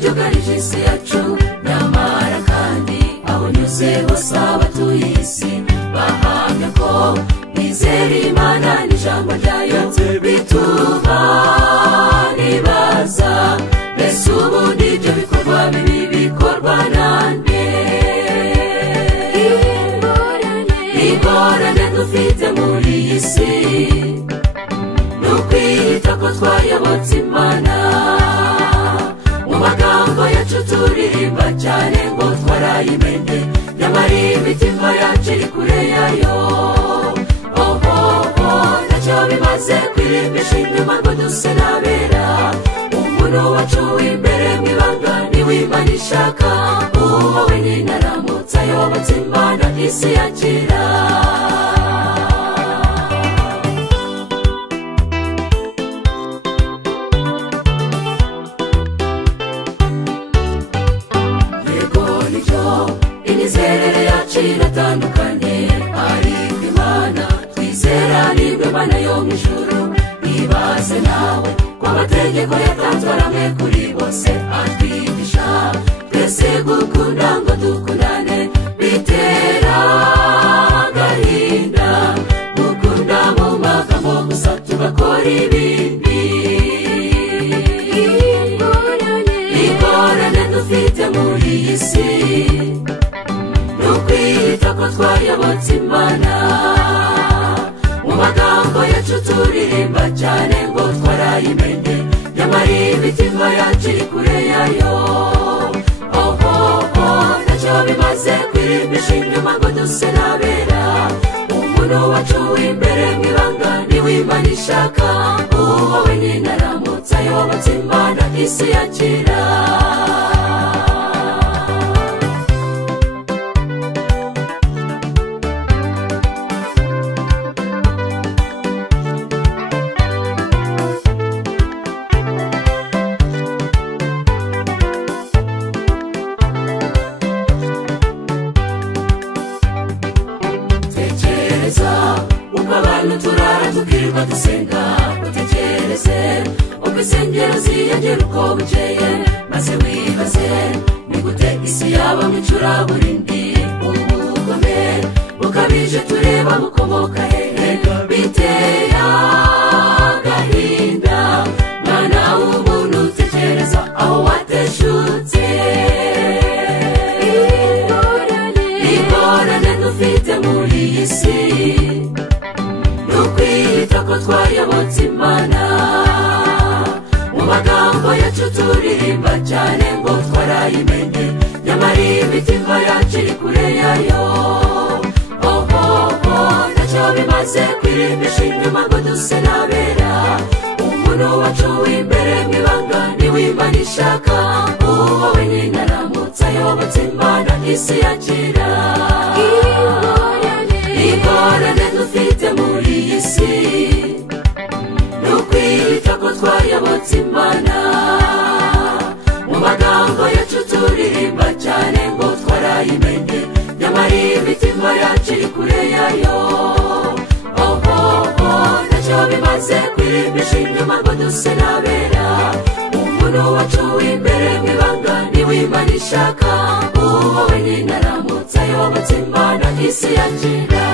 byugarije isi yacu nyamara kandi aho nyuze hose abatuye isi bahamya ko bizera Imana n'ijambo ryayo bituma nibaza mbese ubundi ibyo bikorwa bibi bikorwa nande ingorane dufite muri iyi si nukwita ko twayobotse Imana mu magambo yacu turirimba cyane ngo twarayimenye nyamara imitima yacu iri kure yayo ntacyo bimaze kwirimbisha inyuma ngo duse n'abera umuntu wacu w'imbere mu ibanga niwe Imana ishaka uwo wenyine aramutse ayobotse Imana isi yakira imizerere yacu iratandukanye ariko Imana twizera nimba Imana yo mu ijuru ibaze nawe ko amategeko yatanzwe aramwe kuri bose atwigisha twese gukunda ngo dukundane bitera agahinda gukunda mu magambo gusa tugakora ibindi ingorane dufite muri iyi si nukwita ko twayobotse Imana mu magambo yacu turirimba cyane ngo twarayimenye nyamara imitima yacu iri kure yayo ntacyo bimaze kwirimbisha inyuma ngo duse n'abera umuntu wacu w'imbere mu ibanga niwe Imana ishaka uwo wenyine aramutse ayobotse Imana isi yakira uko abantu turara tukirirwa dusenga utekereze uko insengero ziyongera uko bukeye maze wibaze ni gute isi yaba mu icuraburindi ubugome bukabije tureba bukomoka hehe biteye agahinda mwana w'umuntu utekereza aho wateshutse ingorane dufite muri iyi si nukwita ko twayobotse Imana mu magambo yacu turirimba cyane ngo twarayimenye nyamara imitima yacu iri kure yayo ntacyo bimaze kwirimbisha inyuma ngo duse n'abera umuntu wacu w'imbere mu ibanga niwe Imana ishaka uwo wenyine aramutse ayobotse Imana isi yakira ingorane dufite muri iyi si nukwita ko twayobotse Imana mu magambo yacu turirimba cyane ngo twarayimenye nyamara imitima yacu iri kure yayo ntacyo bimaze kwirimbisha inyuma ngo duse n'abera umuntu wacu w'imbere mu ibanga niwe Imana ishaka uwo wenyine aramutse ayobotse Imana isi yakira